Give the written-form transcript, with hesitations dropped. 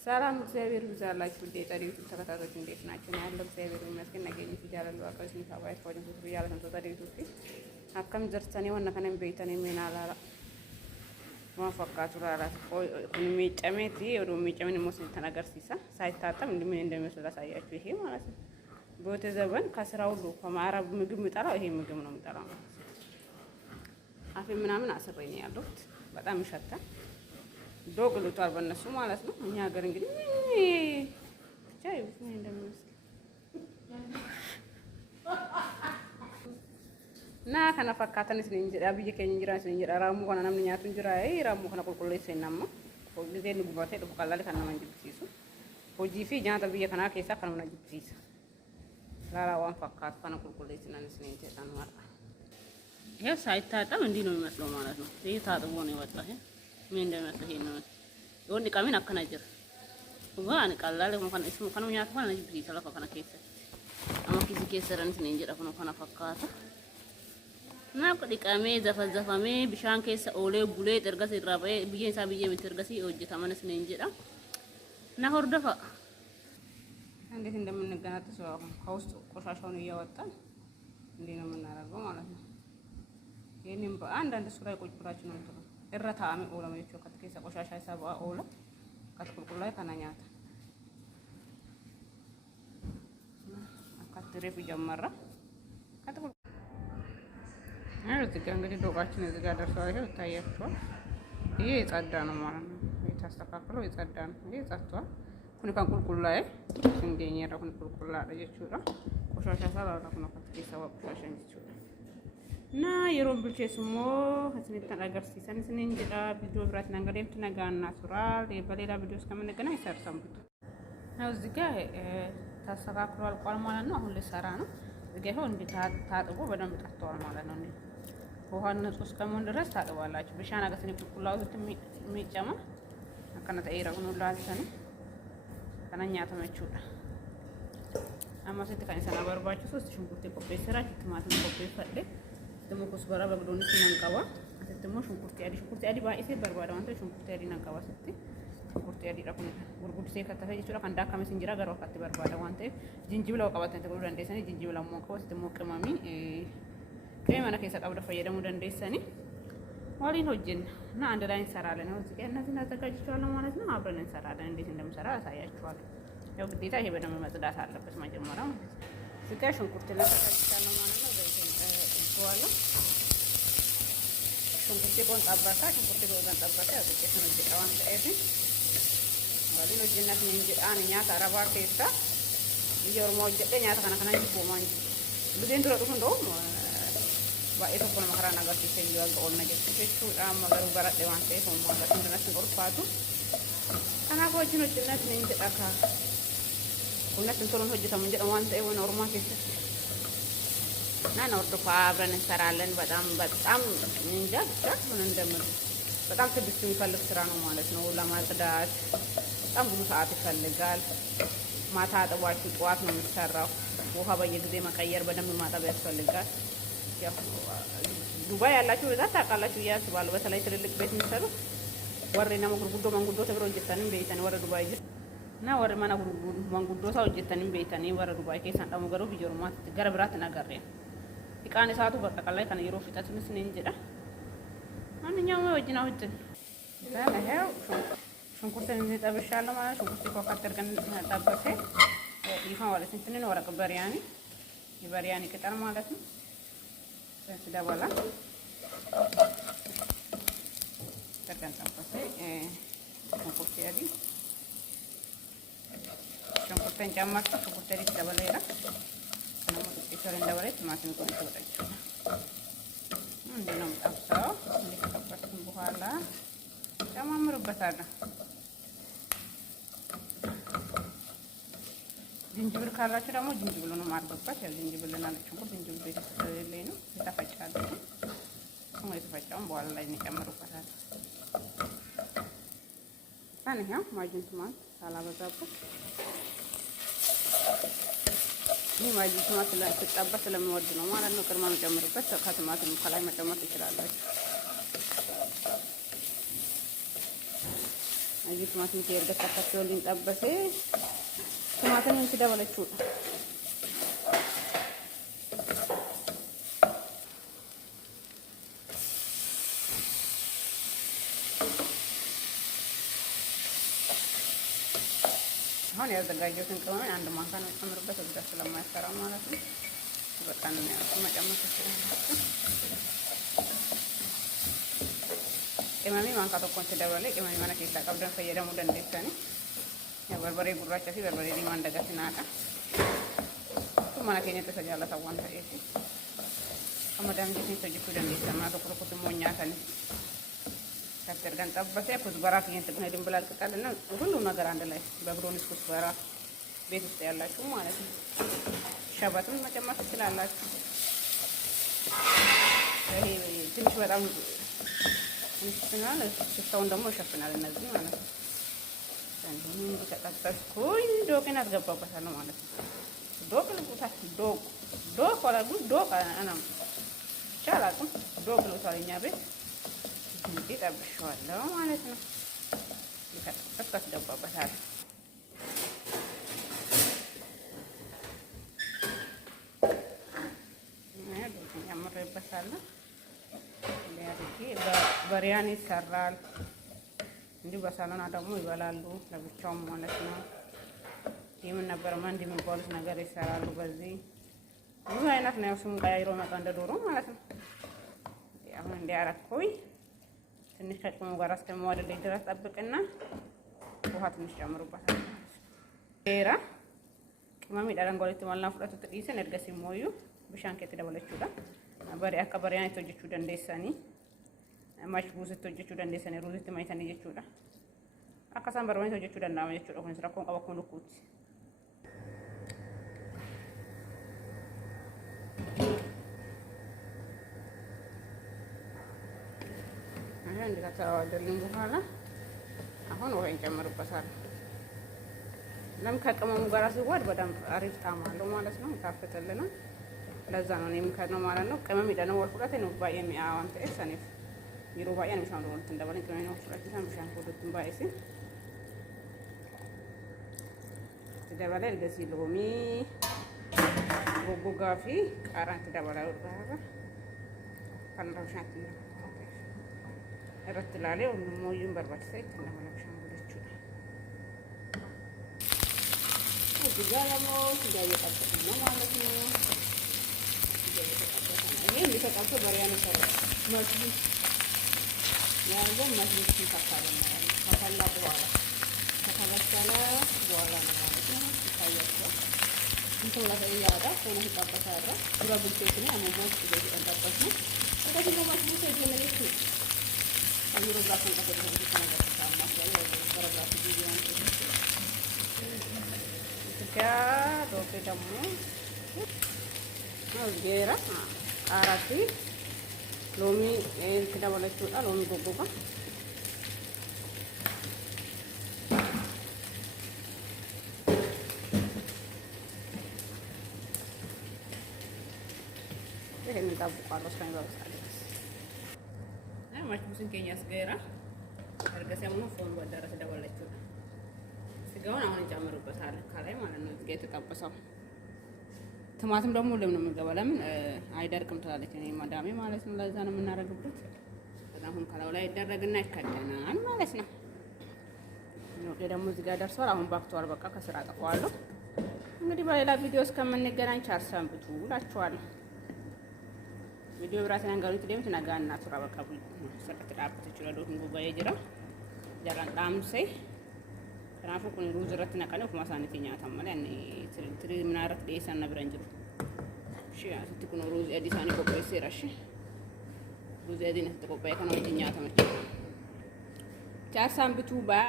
ሰላም እግዚአብሔር ይብዛላችሁ። ዴጠሪቱ ተከታታዮች እንዴት ናችሁ? ነው ያለው እግዚአብሔር ይመስገን። ነገኝ ይጃላል ዋቀስ ንሳባይ ቆይን ሁሉ ያለ ተንቶ ዴጠሪቱ አከም ዘርተኔ ወና ከነም ቤተኔ ሜናላላ ማፈካቱ ራራ ኩኒ ሚጨሜቲ ወዶ ሚጨሜን ሞስን ተናገርሲሳ ሳይታጠም እንደምን እንደሚመስል አሳያችሁ። ይሄ ማለት ነው ቦተ ዘበን ከስራ ሁሉ ከማዕረብ ምግብ ምጠራው ይሄ ምግብ ነው ምጠራው። አፌ ምናምን አስረኝ ያለሁት በጣም ይሸታል። ዶግ ልቷል በእነሱ ማለት ነው። እኛ ሀገር እንግዲህ ብቻ ይሁን እንደሚመስል እና ከነፈካተንስ እንጀራ ብዬ ከእንጀራ እንጀራ ራሙ ኮና namni nyaatu እንጀራ ራሙ ኮና qulqulleessinamma ጊዜ ንጉባቴ ደብቃላለ ከና መንጅብሲሱ ሆጂፊ ጃንተ ብዬ ከና ከሳ ከና መንጅብሲሳ ላላ ዋን ፈካት ከና qulqulleessinanስ እንጀራ ማለት ይሄ ሳይታጠብ እንዲህ ነው የሚመስለው ማለት ነው። ይሄ ታጥቦ ነው የወጣው። ይሄ ምን እንደሚመስል ይሄ ነው የወንድ ቃሚን አከናጀር ዋን ቀላል እንኳን እስሙ ከነ ኛቱ ከና መንጅብሲሳ ለፈ ከና ከሳ አማኪዚ ከሰረንስ እንጀራ ከና ፈካታ na qadiqame zafazafame bishaan keessa oolee bulee ergas irraa ba'ee biyyeen isaa biyyee miti ergasii hojjetamanis neen jedha na hordofa እንዴት እንደምንገናጥስ ከውስጥ ቆሻሻውን እያወጣን እንዴ ነው የምናደርገው ማለት ነው። ይሄንን በአንዳንድ እሱ ላይ ቁጭ ብላችሁ ነው እንትሉ እረታም ኦለመቾ ከትከሰ ቆሻሻ ይሳባ ኦለ ከትኩልኩል ላይ ከናኛታ አካትሬፍ ጀመረ ከትኩል እዚህ ጋር እንግዲህ ዶቃችን እዚህ ጋር ደርሰዋል። ይሄው ይታያችኋል። ይሄ የጸዳ ነው ማለት ነው። የታስተካክለው የጸዳ ነው። ይሄ ጸጥቷል። ኩኒ ካን ቁልቁላ እንገኝ ያረኩን ቁልቁላ አደየችውራ ቆሻሻ ሰላራ ኩና ከተሰዋ ቆሻሻ እንችው እና የሮምብልቼ ስሞ ህስኒት ተናገርሲሰን ስንኝ ጀዳ ቪዲዮ ብራት ነገርም ተነጋና ሱራል በሌላ ቪዲዮ እስከምንገናኝ ሰርሰምብቱ ነው። እዚህ ጋር ታስተካክሏል ቋል ማለት ነው። አሁን ልሰራ ነው። እዚህ ጋር እንዴ ታጥቦ በደንብ ጠጥቷል ማለት ነው። እንዴ ውሃ ንጹህ እስከመሆን ድረስ ታጥባላችሁ። ብሻና ገስኒ ቁልቁላው የሚጨማ አከነተ ይረጉኑ ላልተነ ከነኛ ተመቹዳ አማሰት ካንሰና በርባችሁ ሶስት ሽንኩርት ቆጴ ሰራች ቲማቲም ቆጴ ፈደ ደሞ ኮስበራ በግዶኒ ሲናንቀባ አሰተሞ ሽንኩርት ያዲ ባኢሴ በርባዳ አንተ ሽንኩርት ያዲ ናንቀባ ሰቲ ሽንኩርት ያዲ ረኩን ጉርጉድሴ ከተፈ ይችላ ካንዳ ካመስ እንጀራ ጋር ወጣት በርባዳ አንተ ጅንጅብል አውቀባተ ተብሎ እንደሰኒ ጅንጅብል አሞቀው ስትሞ ቅመሚ ከመና ከሰ ቀብደ ፈየደሙ እንደሰኒ ዋሊን ሆጅን እና አንድ ላይ እንሰራለን ነው። እዚህ እነዚህ እናዘጋጅቻለሁ ማለት ነው። አብረን እንሰራለን። እንዴት እንደምሰራ አሳያችኋለሁ። ያው ግዴታ ይሄ በደንብ መጽዳት አለበት መጀመሪያ። እዚህ ጋር ሽንኩርት እናዘጋጅቻለሁ ማለት ነው። ዘይት እንጠዋለሁ። ሽንኩርት ቆን ጠባታ ሽንኩርት ቆን ጠባታ ያው ጥቂት ነው ጀጣዋን ተይዚ ዋሊን ሆጅናት እንጀራን ኛታ አረባ ከይታ ይየርሞ ጀጠኛ ተከናከና ይቦማን ብዙን ድረጡ እንደው ባይቶ ኮን መከራና ጋር ሲሰየው ጋር ነገር ሲቹ ዳም ማገሩ በራጤ ዋንቴ ሆም ማለት እንደነሱ ቆርፋቱ ከናቆችን ወጭነት ነኝ ተጣካ ሁለት እንቶን ሆጅታ ምን ጀጣ ዋንቴ ወይ ኖርማል ከሰ ና ወርዶ አብረን እንሰራለን። በጣም እንጃ ብቻ ምን እንደምል በጣም ትዕግስት የሚፈልግ ስራ ነው ማለት ነው። ለማጽዳት በጣም ብዙ ሰዓት ይፈልጋል። ማታ አጥባችሁ ጠዋት ነው የምትሰራው። ውሃ በየጊዜ መቀየር በደንብ ማጠብ ያስፈልጋል። ያው ዱባይ ያላችሁ በዛት ታውቃላችሁ ያስባሉ። በተለይ ትልልቅ ቤት የሚሰሩ ወሬና ጉርጉዶ መንጉዶ ተብሎ እንጀታንም ቤተን ወረ ዱባይ እና ወረ ማና ጉርጉዶ መንጉዶ ሰው እንጀታንም ቤተን ወረ ዱባይ ከሳን ደሞ ገሩ ቢጀሩማት ገረብራት ነገረ ይቃኔ ሰዓቱ በጠቃላይ ከነ ይሮ ፍጣትንስ ነኝ እንጀዳ ማንኛውም ወጅና ወጅን ለለው ሽንኩርትን እንጠብሻለሁ ማለት ሽንኩርት ኮካተር ከን ተጠበሰ ይፋ ማለት እንትን ወረቀ በሪያኒ የበሪያኒ ቅጠል ማለት ነው። ስለደባላ ተርከን ተንፈሰ ሽንኩርት ያዲ ሽንኩርትን ጨማርኩ። ሽንኩርት ያዲ ተበለላ ነው ጥቂት እንደወሬ ቲማቲም ቆንጆ ወጣች እንዴ ነውጣፍሳው እንዴ ከጠበስኩ በኋላ ጨማምሩበታለሁ። ዝንጅብል ካላችሁ ደግሞ ዝንጅብሉን ማርገባት። ያው ዝንጅብልና ነጭ ሽንኩርት ዝንጅብል ቤት ስለሌለኝ ነው ተፈጫለሁ። ነው የተፈጫውን በኋላ ላይ እንጨምሩበታለን። ታንያ ማጅን ቲማት ሳላበዛበት ይሄ ማጅን ቲማት ስለተጠበሰ ስለምወድ ነው ማለት ነው። ቅርማ መጨመርበት ከቲማቲም ከላይ መጨመር ትችላላችሁ። Aji timaatimi kee erga takkatti waliin xabbasee timaatimni itti dabalachuudha. አሁን ያዘጋጀሁትን ቅመም አንድ ማንካ ነው ጨምርበት እዛ ስለማይሰራ ማለት ነው። በቃ ነው መጨመር ትችላላችሁ። ቅመሜ ማንካ tokkoon itti dabalee ቅመሜ mana keessaa qabdan fayyadamuu dandeessanii. Barbaree gurraachaa fi barbaree diimaan dagatinaadha. Kun mana keenyatti isa jaallatan waan ta'eef amma daangessanii hojjechuu dandeessan. Mana tokko tokkotti immoo nyaatanii katti ergan xabbasee kuzbaraa keenyatti dhufee dimbilaal qixxaalina ሁሉም ነገር አንድ ላይ በብሮንስ ኩዝበራ ቤት ውስጥ ያላችሁ ማለት ነው። ሸበትም መጨመር ትችላላችሁ። ይሄ ትንሽ በጣም እንስናል ሽታውን ደግሞ ይሸፍናል እነዚህ ማለት ነው። እንደዚህ ከተጠበስኩኝ ዶቄን አስገባበታለሁ ማለት ነው። ዶቅ ልቁታል ዶቅ ወላጉ ዶቅ አናም ቻላቁም ዶቅ ልቁታል እኛ ቤት እንዴ ጠብሼዋለሁ ማለት ነው። ከተጠበስኩ አስገባበታለሁ። ያመረበታለሁ በሪያን ይሰራል። እንዲሁ በሳሎና ደግሞ ይበላሉ ለብቻው ማለት ነው። የምን ነበር ማንድ የሚባሉት ነገር ይሰራሉ። በዚህ ብዙ አይነት ነው ስሙ ቀያይሮ መጣ እንደ ዶሮ ማለት ነው። አሁን እንዲያረኩኝ ትንሽ ከቅመሙ ጋር እስከሚዋለልኝ ድረስ ጠብቅና ውሃ ትንሽ ጨምሩበታል ማለት ነው። ሌላ ቅመም ዳረንጓሌት ማልና ፍራቱ ጥቂትን እርገሲ ሞዩ ብሻን ከት ደበለችውላ በሪ አከበሪያን ተወጀቹ ደንደሰኒ ማሽቡስ ተወጀቹ ደንደሰኒ ሩዝት ማይተኒ ጀቹላ አካሳን በርማይ ተወጀቹ ደንዳማ ጀቹላ ኮን ስራ ኮን ቀበኮን ልኩት አሁን እንደታዋደልን በኋላ አሁን ውሃ እንጨምርበታለን። ለምን ከቅመሙ ጋር ሲዋድ በደንብ አሪፍ ጣዕም አለው ማለት ነው። ይጣፍጥልናል። ለዛ ነው እኔም ከነው ማለት ነው። ቅመም ይደነው ወርቁላቴ ነው ባየም ያዋንተ እሰነፍ ይሩ ባያን ምሳን ነው እንደበለኝ ቅመም ነው ወርቁላቴ ሳምሻን ወደቱን ባይሲ ተደበለ እንደዚህ ሎሚ ጎጎጋፊ ቃራን ተደበለ ወርቃራ ካንራሻት ነው እረትላለ ሞዩን በርባትሰ ተነመለክሻን ወደቹ እዚህ ጋር ደግሞ ሲጋየጣበት ነው ማለት ነው። ይሄ እንደተቀበለ በሪያን ይሰራል መስጊድ ያለው መስጊድ ሲፈታል ማለት ነው። ከፈላ በኋላ ከተበሰለ በኋላ ነው ማለት ነው። ይታያቸው እንትን ላይ ያዳ ሆነ ይጣበታል። ዱራ ብልቴት ነው አሞቦት ይገጣበት ነው። ስለዚህ ነው መስጊድ የጀመረች አሚሮ ጋር ተንቀሳቀሰ ተናገረ ታማስ ላይ ወረዳት ዲዛይን ጋ ዶፌ ደግሞ ጌራ አራቲ ሎሚ እንትን ደበለችውጣ ሎሚ ጎጎጋ ይሄንን ጠብቋለሁ እስከሚበስል ማሽቡስን ከኛስ ገራ እርገሰሙ ፎን ወደረሰ ደበለችው ስጋውን አሁን እንጨምርበታለን ከላይ ማለት ነው። እዚህ የተጠበሰው ቲማቲም ደግሞ ለምን ነው የምንገባው? ለምን አይደርቅም ትላለች እኔ ማዳሜ ማለት ነው። ለዛ ነው የምናደርግበት። አሁን ከላው ላይ ይደረግና ይከደናል ማለት ነው። ነው ደግሞ እዚህ ጋር ደርሷል። አሁን ባክቷል። በቃ ከስራ አጠፋዋለሁ። እንግዲህ በሌላ ቪዲዮ እስከምንገናኝ ቻር ሰንብቱ እላችኋለሁ። ቪዲዮ ብራትን አንጋሪት ደምት ነጋና ሱራ በቃ ቡይ ሰቀት ዳብት ይችላል። ሁሉ ባየ ጅራ ጃራን ዳምሴ ከናፉ ኩን ሩዝ ረት ነቀለ ኩማ ሳንቲኛ ተመለ ያኔ ትሪ ምናረት ደሰና ብረንጅሩ እሺ አስቲ ኩን ሩዝ ኤዲሳኒ ኮፕሬስ ይራሽ ሩዝ ኤዲነ ተቆባይ ከነው እኛ ተመቸ ቻር ሰንብቱ ባ